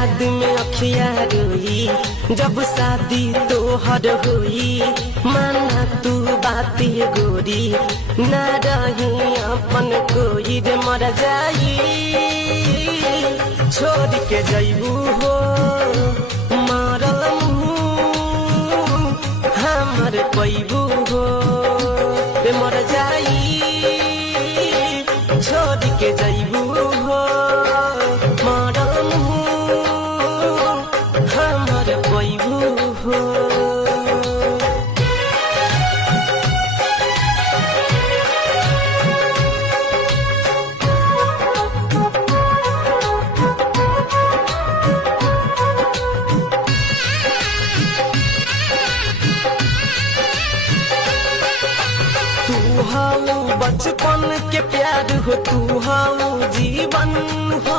याद में अखिया रोई जब शादी तोहर हुई माना तू बात गोरी ना रही अपन कोई रे मर जाई छोड़ के जैबू हो मारल हमर पैबू हो रे मर जाई छोड़ के जैबू हो मारल हमर पैबू हो। तू हाउ बचपन के प्यार हो तू हाउ जीवन हो।